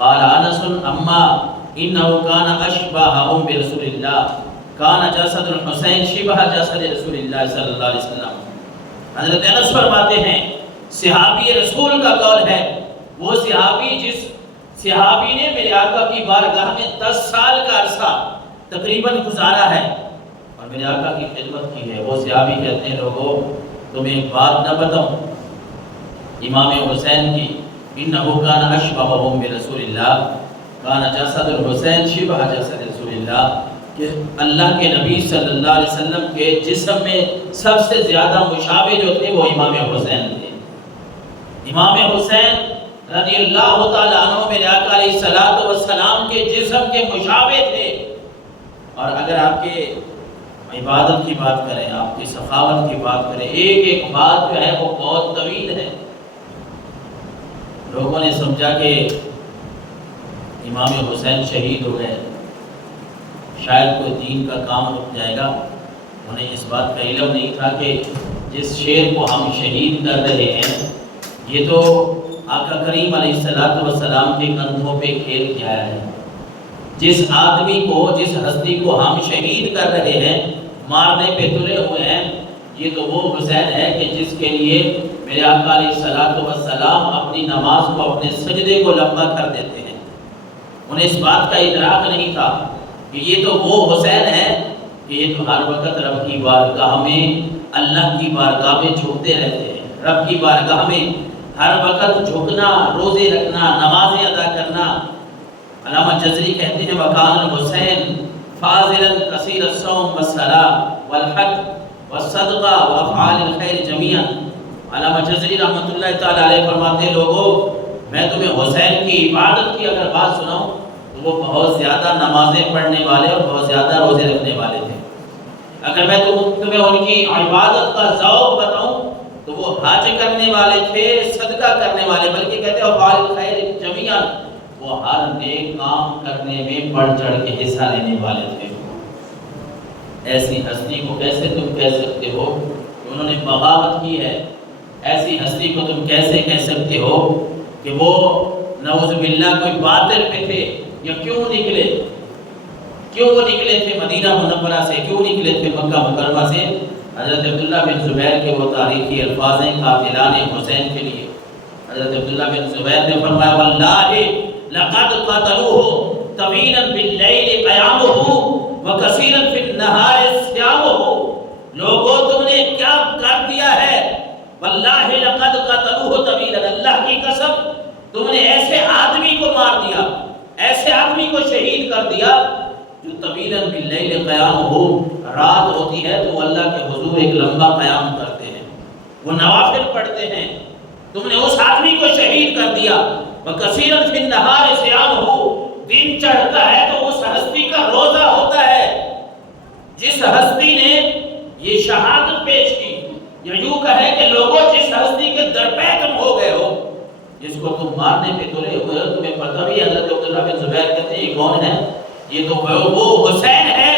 قال انس اما انه كان اشبههم برسول الله كان جسد الحسین شبہ جسد رسول اللہ صلی اللہ علیہ وسلم۔ حضرت انس فرماتے ہیں صحابی رسول کا قول ہے، وہ صحابی جس صحابی نے میرے آقا کی بارگاہ میں 10 سال کا عرصہ تقریباً گزارا ہے اور میرے آقا کی خدمت کی ہے، وہ صحابی کہتے ہیں لوگوں تمہیں ایک بات نہ بتاؤں امام حسین کی، انہو کان اشبہہم برسول اللہ کان جسد الحسین شبہ جسد رسول اللہ، کہ اللہ کے نبی صلی اللہ علیہ وسلم کے جسم میں سب سے زیادہ مشابہ جو تھے وہ امام حسین تھے۔ امام حسین رضی اللہ تعالیٰ عنہ میرے آقا علیہ السلام کے جسم کے مشابہ تھے۔ اور اگر آپ کے عبادت کی بات کریں، آپ کی سخاوت کی بات کریں، ایک ایک بات جو ہے وہ بہت طویل ہے۔ لوگوں نے سمجھا کہ امام حسین شہید ہو گئے، شاید کوئی دین کا کام رک جائے گا۔ انہیں اس بات کا علم نہیں تھا کہ جس شیر کو ہم شہید کر رہے ہیں یہ تو آقا کریم علیہ السلام کے کندھوں پہ کھیل کے آیا ہے۔ جس آدمی کو، جس ہستی کو ہم شہید کر رہے ہیں، مارنے پہ تلے ہوئے ہیں، یہ تو وہ حسین ہے کہ جس کے لیے میرے آقا علیہ السلام اپنی نماز کو، اپنے سجدے کو لمبا کر دیتے ہیں۔ انہیں اس بات کا ادراک نہیں تھا کہ یہ تو وہ حسین ہے کہ یہ تو ہر وقت رب کی بارگاہ میں، اللہ کی بارگاہ میں جھکتے رہتے ہیں۔ رب کی بارگاہ میں ہر وقت جھکنا، روزے رکھنا، نمازیں ادا کرنا۔ علامہ جزری کہتے ہیں وَكَانَ الْحُسَيْنُ فَاضِلًا كَثِيرَ الصَّوْمِ وَالصَّلَاةِ وَالْحَجِّ وَالصَّدْقَةِ وَأَفْعَالِ الْخَيْرِ جَمِيعًا۔ علامہ جزری رحمۃ اللہ تعالیٰ علیہ فرماتے ہیں لوگوں میں تمہیں حسین کی عبادت کی اگر بات سناؤں تو وہ بہت زیادہ نمازیں پڑھنے والے اور بہت زیادہ روزے رکھنے والے تھے۔ اگر میں تمہیں ان کی عبادت کا ذوق بتاؤں تو وہ حج کرنے والے تھے، صدقہ کرنے والے، بلکہ کہتے ہیں افعال الخیر جمیعاً، وہ ہر نیک کام کرنے میں بڑھ چڑھ کے حصہ لینے والے تھے۔ ایسی ہستی کو کیسے تم کہہ سکتے ہو کہ انہوں نے بغاوت کی ہے؟ ایسی ہستی کو تم کیسے کہہ سکتے ہو کہ وہ نعوذ باللہ کوئی باطل پہ تھے؟ یا کیوں نکلے؟ کیوں وہ نکلے تھے مدینہ منورہ سے؟ کیوں نکلے تھے مکہ مکرمہ سے؟ حضرت عبداللہ بن زبیر کے وہ تاریخی الفاظ ہیں قاتلان حسین کے لیے۔ حضرت عبداللہ بن زبیر نے فرمایا واللہ لقد قتلوه طویلا باللیل قیامه وکثیرا فی النہار صیامه۔ لوگوں تم نے کیا کر دیا ہے؟ واللہ لقد قتلوه طویلا، اللہ کی قسم تم نے ایسے آدمی کو مار دیا، ایسے آدمی کو شہید کر دیا جو طویلا باللیل قیامه، رات ہوتی ہے تو اللہ کے حضور ایک لمبا قیام کرتے ہیں، وہ نوافل پڑھتے ہیں، تم نے اس آدمی کو شہید کر دیا۔ وَكَثِيرًا فِي النَّهَارِ صِيَامُهُ، دن چڑھتا ہے تو اس ہستی کا روزہ ہوتا ہے جس ہستی نے یہ شہادت پیش کی، یا یوں کہے کہ لوگوں جس ہستی کے درپے تم ہو گئے ہو، جس کو تم مارنے پہ تلے ہوئے ہو، تمہیں پتہ بھی حضرت عبداللہ بن زبیر کہتے ہیں یہ کون ہے؟ یہ تو وہ حسین ہے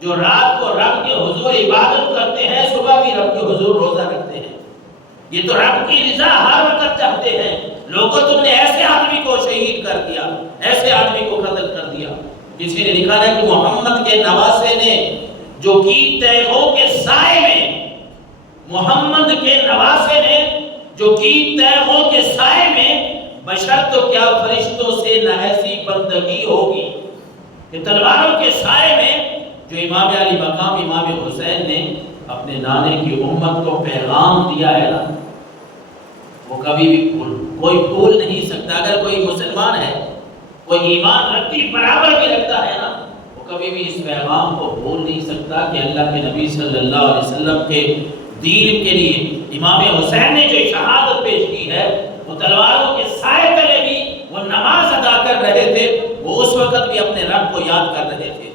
جو رات کو رب کے حضور عبادت کرتے ہیں، صبح بھی رب کے حضور روزہ رکھتے ہیں۔ یہ تو رب کی رضا ہر وقت چاہتے ہیں۔ لوگوں تم نے ایسے آدمی کو شہید کر دیا، ایسے آدمی کو قتل کر دیا۔ کسی نے لکھا ہے کہ محمد کے نواسے نے جو کی تیغوں کے سائے میں، محمد کے نواسے نے جو کی تیغوں کے سائے میں، بشر تو کیا فرشتوں سے نہ ایسی بندگی ہوگی کہ تلواروں کے سائے میں جو امام علی مقام امام حسین نے اپنے نانے کی امت کو پیغام دیا ہے نا، وہ کبھی بھی کوئی بھول نہیں سکتا۔ اگر کوئی مسلمان ہے، کوئی ایمان رکھتی برابر بھی رکھتا ہے نا، وہ کبھی بھی اس پیغام کو بھول نہیں سکتا کہ اللہ کے نبی صلی اللہ علیہ وسلم کے دین کے لیے امام حسین نے جو شہادت پیش کی ہے، وہ تلواروں کے سائے تلے بھی وہ نماز ادا کر رہے تھے، وہ اس وقت بھی اپنے رب کو یاد کر رہے تھے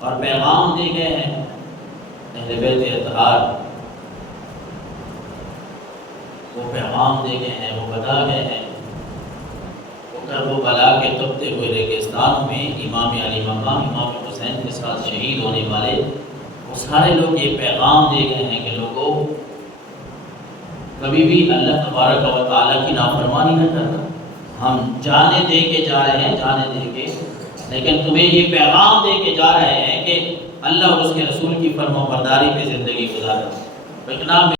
اور پیغام دے گئے ہیں اہل بیت اطہار، وہ پیغام دے گئے ہیں، وہ بتا گئے ہیں۔ وہ کربلا کے تپتے ہوئے ریگستان میں امام علی مقام امام حسین کے ساتھ شہید ہونے والے وہ سارے لوگ یہ پیغام دے گئے ہیں کہ لوگوں کبھی بھی اللہ تبارک و تعالیٰ کی نافرمانی نہ کرنا، ہم جانے دے کے جا رہے ہیں، جانے دے کے، لیکن تمہیں یہ پیغام دے کے جا رہے ہیں کہ اللہ اور اس کے رسول کی فرما برداری پہ زندگی گزارو۔ اتنا